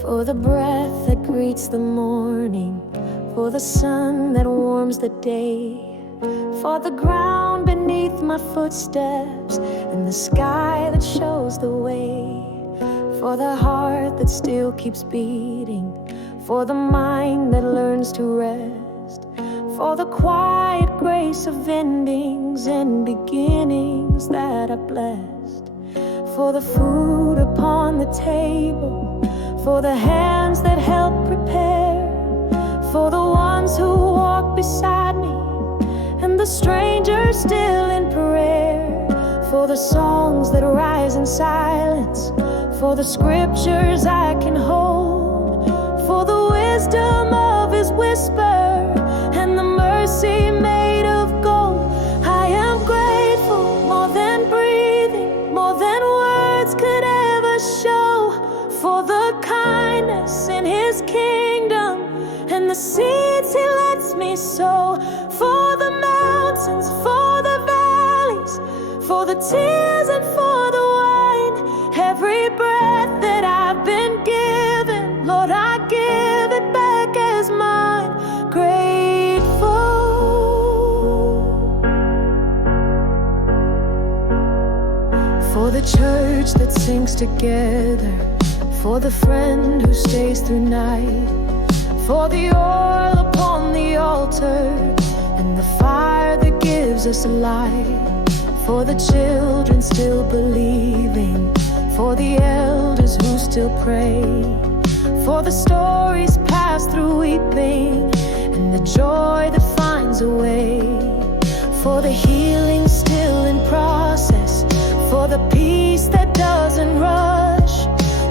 For the breath that greets the morning, for the sun that warms the day, for the ground beneath my footsteps and the sky that shows the way, for the heart that still keeps beating, for the mind that learns to rest, for the quiet grace of endings and beginnings that are blessed, for the food upon the table, for the hands that help prepare, for the ones who walk beside me and the strangers still in prayer, for the songs that rise in silence, for the scriptures I can hold, for the wisdom of His whisper and the mercy made of gold. I am grateful, more than breathing, more than words could ever show, for the kindness in His kingdom and the seeds He lets me sow, for the mountains, for the valleys, for the tears and for the wine. Every breath that I've been given, Lord, I give it back as mine. Grateful for the church that sings together, for the friend who stays through night, for the oil upon the altar and the fire that gives us light, for the children still believing, for the elders who still pray, for the stories passed through weeping and the joy that finds a way, for the healing still in process, for the peace that doesn't rush,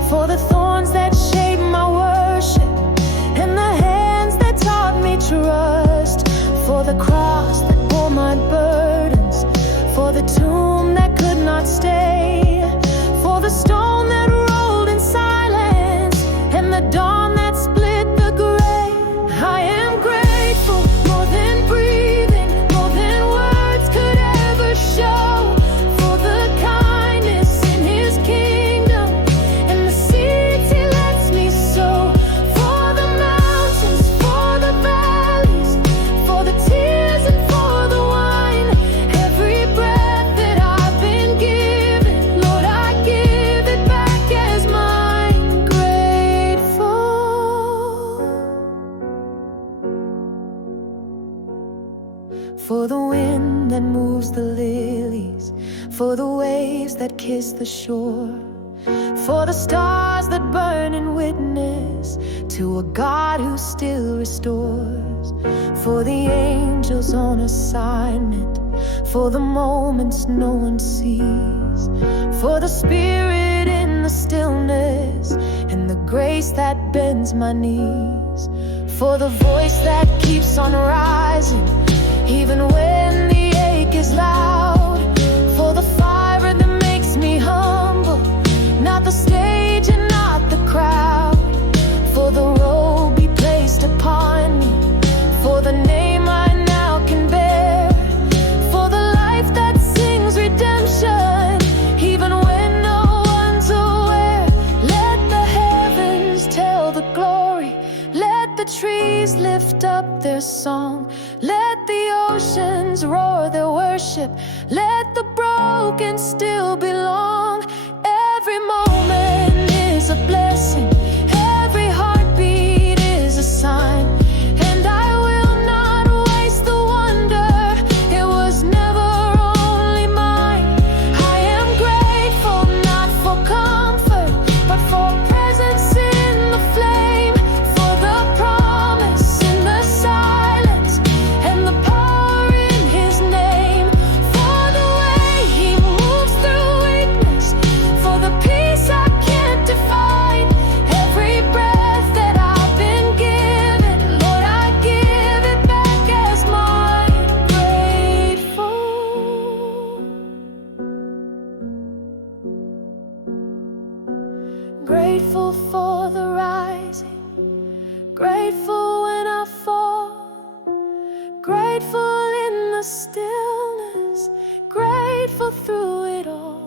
for the thorns that shape my worship and the hands that taught me trust, for the cross that bore my burdens, for the tomb that could not stay, for the stone that rolled in silence and the dawn that split the grave. I am grateful, more than breathing, more than words could ever show, for the kindness in His kingdom and the seeds He lets me sow, for the mountains, for the valleys, for the tears and for the wine. Every breath that I've been given, Lord, I give it back as mine. Grateful for the wind that moves the lilies, for the waves that kiss the shore, for the stars that burn in witness to a God who still restores, for the angels on assignment, for the moments no one sees, for the spirit in the stillness and the grace that bends my knees, for the voice that keeps on rising even when the ache is loud, for the fire that makes me humble, not the stage and not the crowd, for the robe He placed upon me, for the name I now can bear, for the life that sings redemption even when no one's aware. Let the heavens tell the glory, let the trees lift up their song, let the oceans roar their worship, let the broken still belong. Every moment is a blessing, every heartbeat is a sign, and I will not waste the wonder, it was never only mine. I am grateful not for comfort, but for presence in the flame, for the promise in the silence and the power in His name, for the way He moves through weakness, for the peace I can't define. Every breath that I've been given, Lord, I give it back as mine. Grateful grateful for the rising, grateful when I fall, grateful in the stillness, grateful through it all.